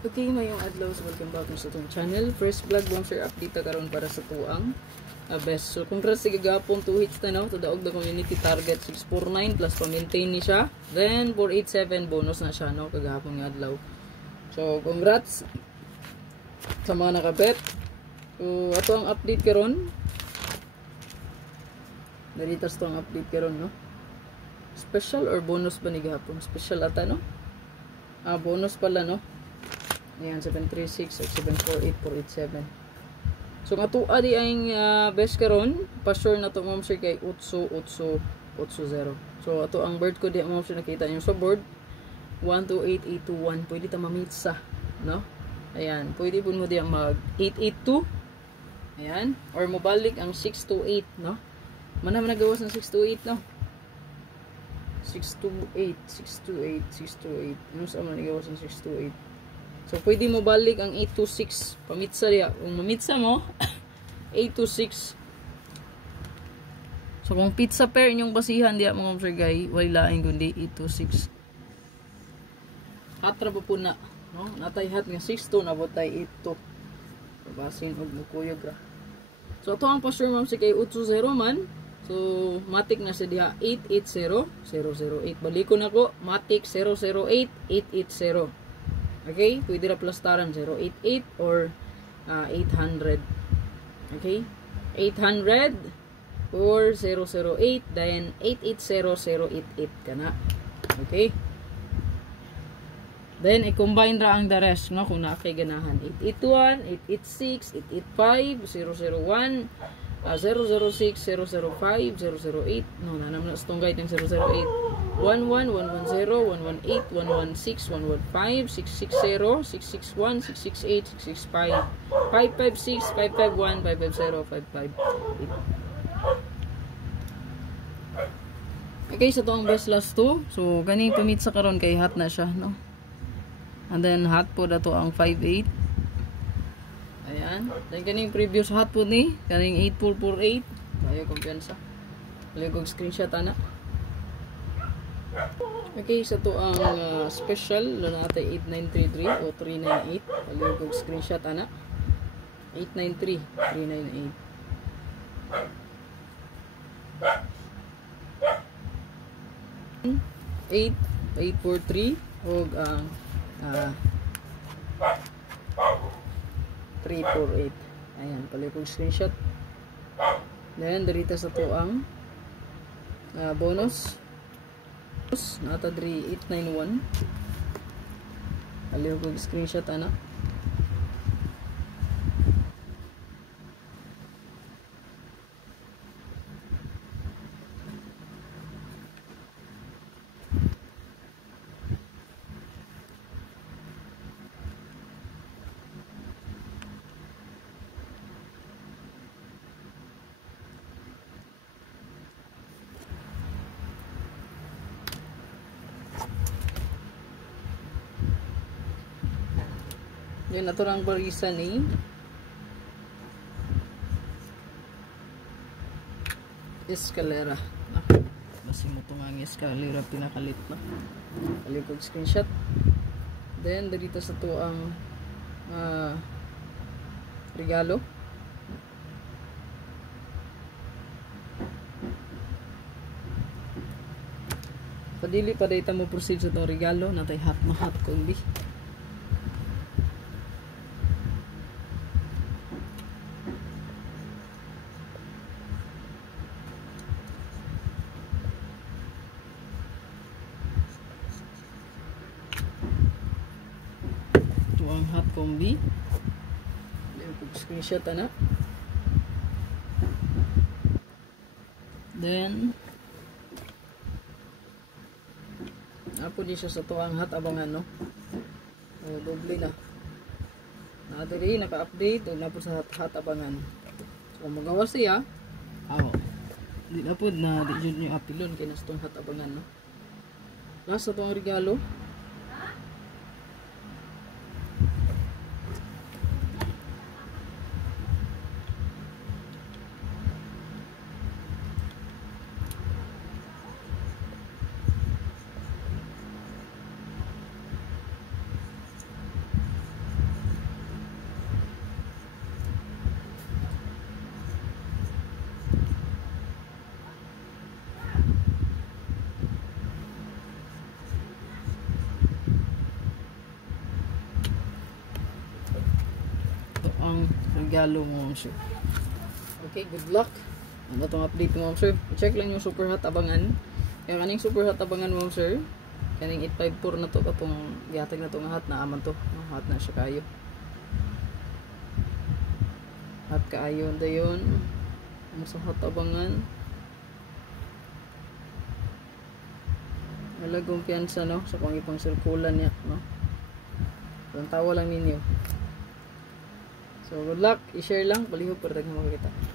Okay, mayong adlaw, so welcome back sa itong channel. First vlog bang share update karon para sa tuang best. So congrats sa gagapon 2 hits na sa daog the community target 649 plus pa-maintain ni siya. Then 487 bonus na siya no kagahapon nga adlaw. So congrats sa mga nakabet. So ato ang update karon. Daritas to ang update karon no. Special or bonus ba ni gahapon? Special ata no? Bonus pala no. Ayan, 736 at 748 487. So nga tuwa di ang best karon, pa-sure na to ma'am sir kay 8880. So ato ang bird ko di ma'am sir nakita niyo sa board 128821. Pwede ta mamitsa, no? Ayan, pwede pud mo di ang mag 882. Ayan, or mobalik ang 628, no? Mana man nagawas ng 628, no? 628. Ano sa man nagawas ng 628? So, pwede mo balik ang 826. Pamitsa diya. Kung mamitsa mo, 826. So, kung pizza pair inyong basihan diya mga msirgay, wala laing kundi 826. Hatra po na. No? Natay hat nga 62, nabotay 82. Basin og mukuyog ra. So, ito ang pa-sure ma'am si kay 80 man. So, matik na siya diha 880008. Balikon ako, matik 008 880. Okay, pwede ra plastaran 088 or 800. Okay, 800 or 008 then 880088 kana. Okay, then i-combine ra ang the rest no kung naa kay ganahan 881 886 885 001 006 005 008 no na naman sa tunggay ng 008 11 110 118 116 115 660 661 668 665 556 551 550 558. Okay, so to ang best last 2. So gani pamit sa karon kay hot na siya no. And then hot po dato ang 58. Ayan. Then kaning previous hot po ni kaning 8448. Kayo kumpiyansa. Kaligo screenshot ana. Okay, sa to ang special natin 8933 o 398. Kaligo screenshot ana. 893 398. 843 og 348. Ayan, palikog screenshot. Then dito sa to ang bonus nata 3891. Palikog screenshot ana. Yan naturang barisa ni escalera. Basi mo itong ang escalera pinakalit na. Kalikog screenshot. Then dito sa to ang regalo. Padili pa data mo proceed sa itong regalo. Natay hot mahat kong di. Ang hot combi. Screenshot na. Then apo di siya sa tuwang hot abangan no. Doble na. Diri naka-update o na po sa hot abangan. So magawa siya. Di na po na di jud niyo apilon kay nas tong hot abangan no. Last sa tong regalo. regalo mo, ma'am sir. Okay, good luck. Ano itong update mo, ma'am sir? Check lang yung super hot abangan. Yung kaning super hot abangan, ma'am sir. Kaning 854 na to, katong gihatag na to nga hot na aman to. Hot na siya kayo. Hot kaayo dayon. Ano sa hot abangan? Wala kumpiyansa, no? Sa pangipang sirkulan niya, no? Ang tawa lang ninyo. So, good luck. I-share lang. Palihog para tayo makakita.